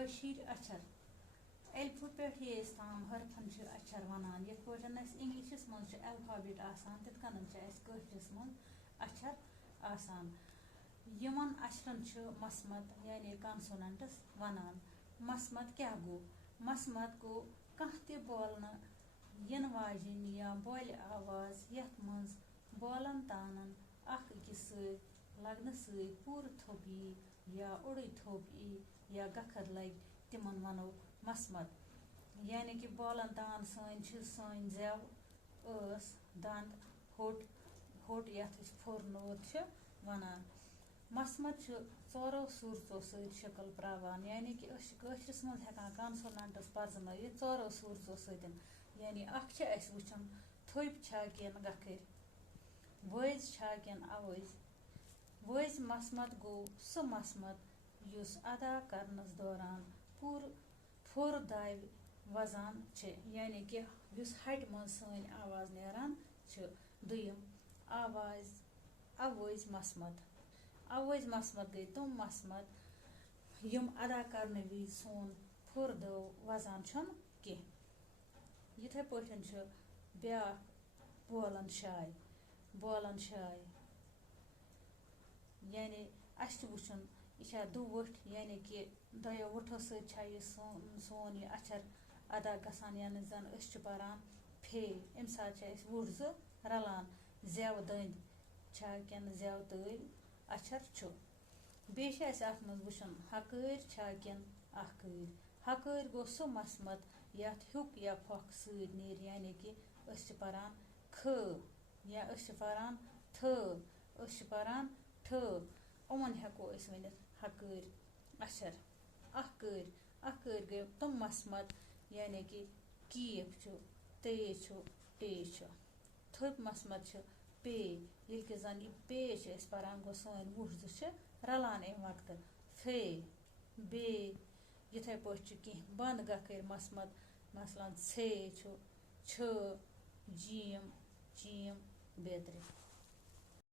कशीर अक्षर एल्फ पे येस ताम हरफन अक्षर वनान ये इंग्लिशस मज अल्फाबेट आसान तित कन कशिरस मज अक्षर आसान यमन अक्षरन मसमत यानी कॉन्सोनेंट्स वनान मसमत क्या गो मसमत गो कह ते बोलना इन वाजिन या बोल आवाज यथ मज बोलन तानन अख अकिस लगन पूर थोप या उड़ थोप या गखर लग तिमन वनो मसमत यानी कि बोलन तान सन जेव दंद होट होट यथ फोर नोत वनान मसमत चोरो सूरतो शक्ल प्रावान यानी कि कशिरस मज हेकान कॉन्सोनेंट्स पर्जनयित चोरो सूरतो सतन यानी अख वुचन थोप छा किन गखर वज छा किन अवज वज मसमत गो सह मसमत युस अदा करनस दौरान पूर फोर दाव वजान यानी कि युस हट मज सन आवाज नेरान दुयम आवाज अवज मसमत गई तुम मसमत यम अदा करने विज सोन फोर दो वजान कह यथे पठन ब्या बोलन शाय यानी अस वुचन यह दु वठ यानी कि दो वठो सोन यह अक्षर अदा गसान यानी जन पारान फे अम सात वुट जो रलान जेव दंद छा किन जेव तल अक्षर बे अत मज वुचन हकर छा किन अखर हकर गो सह मसमत यथ हुक या फक सत नीर यानी कि पारान ख या पारान थ पारान ठ उमन हेको वनित हकर अक्षर अखर गई तुम मसमत यानी कि कीफ तेज टे थोप मसमत पे ये कि जन यह पे पारान गो सन वुट जो रलान अम वक्त फे बे यथे कह बंद गखर मसमत मसलन छे छ जीम चीम बेतरे।